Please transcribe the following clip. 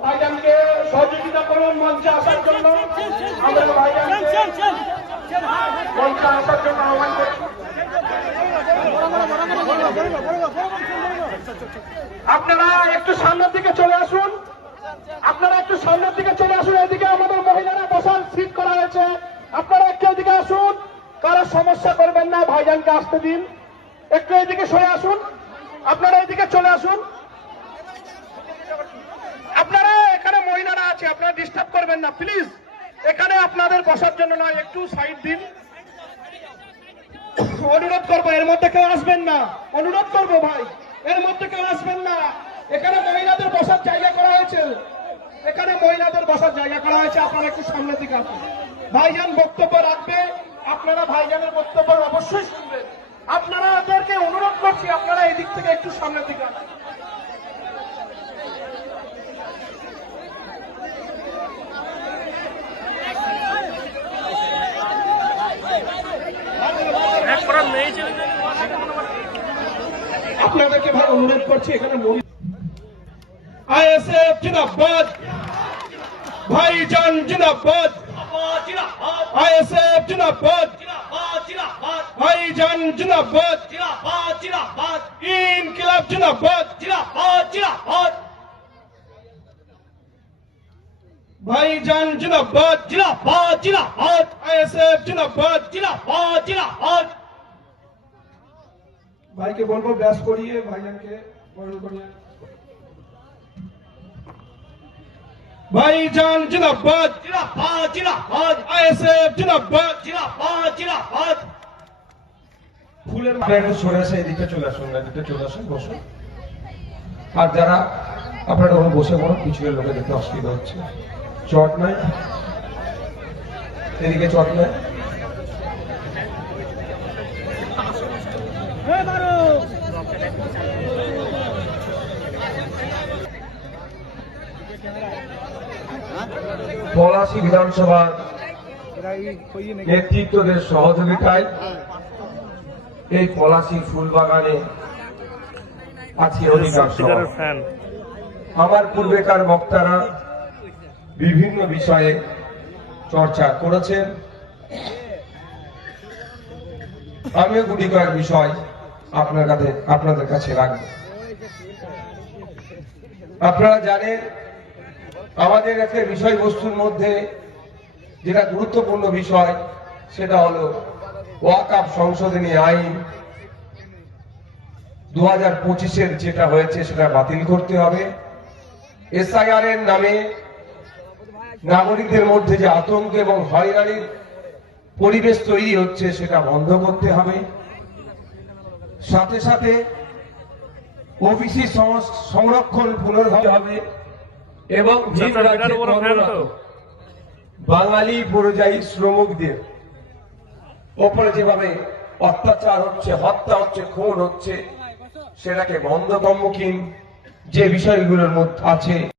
ভাইজানকে সহযোগিতা করুন মঞ্চে আসার জন্য। আমরা ভাইজানকে মঞ্চে আসার জন্য আহ্বান করছি। আপনারা একটু সামনের দিকে চলে আসুন, আপনারা একটু সামনের দিকে চলে আসুন। এদিকে আমাদের মহিলারা বসার সিট করা হয়েছে, আপনারা একটু এদিকে আসুন। কারো সমস্যা করবেন না, ভাইজানকে আসতে দিন। একটু এদিকে সরে আসুন, আপনারা এদিকে চলে আসুন। আপনারা এখানে মহিলারা আছে, আপনারা ডিস্টার্ব করবেন না প্লিজ। এখানে আপনাদের বসার জন্য নয়, একটু সাইড দিন। অনুরোধ করবো, এর মধ্যে কেউ আসবেন না। অনুরোধ করবো ভাই, এর মধ্যে কেউ আসবেন না। এখানে মহিলাদের বসার জায়গা করা হয়েছে, এখানে মহিলাদের বসার জায়গা করা হয়েছে। আপনারা একটু সামনের দিকে আসুন। ভাইজান বক্তব্য রাখবে, আপনারা ভাইজানের বক্তব্য অবশ্যই শুনবেন। আপনারা ওদেরকে অনুরোধ করছি, আপনারা এদিক থেকে একটু সামনের দিকে আসুন। আপনাদেরকে ভাই অনুরোধ করছি, এখানে আইএসএফ জিন্দাবাদ, ভাইজান জিন্দাবাদ, আইএসএফ জিন্দাবাদ, ভাইজান জিন্দাবাদ, ইনকিলাব জিন্দাবাদ, ভাইজান জিন্দাবাদ, আইএসএফ জিন্দাবাদ। ভাইকে বলবো ব্যাস করিয়ে ভাইজানকে বরণ করিয়ে। ভাইজান জিন্দাবাদ, আইএসএফ জিন্দাবাদ। ফুলের একটু সরে আসে, এদিকে চলে আসুন, এদিকে চলে আসুন, বসুন। আর যারা আপনারা ওখানে বসে পড়ুন, পিছনের লোকে দেখতে অসুবিধা হচ্ছে। চট নাই, এদিকে চট নাই। পলাশী বিধানসভার নেতৃত্বদের সহযোগিতায় এই পলাশী ফুলবাগানে আজকে অধিকার সভা। আমার পূর্বেকার বক্তারা বিভিন্ন বিষয়ে চর্চা করেছেন, আমিও গুটি কয়েক বিষয় আপনাদের কাছে রাখব। আপনারা জানেন আমাদের একটা বিষয়বস্তুর মধ্যে যেটা গুরুত্বপূর্ণ বিষয় সেটা হলো ওয়াকফ সংশোধনী আইন 2025-এর যেটা হয়েছে সেটা বাতিল করতে হবে। এসআইআর এর নামে নাগরিকদের মধ্যে যে আতঙ্ক এবং হয়রানির পরিবেশ তৈরি হচ্ছে সেটা বন্ধ করতে হবে। সাথে সাথে ওবিসি সংরক্ষণ পুনর্ভাবে হবে এবং বাঙালি পরিযায়ী শ্রমিকদের ওপরে যেভাবে অত্যাচার হচ্ছে, হত্যা হচ্ছে, খুন হচ্ছে, সেটাকে বন্ধ সম্মুখীন যে বিষয়গুলোর মধ্যে আছে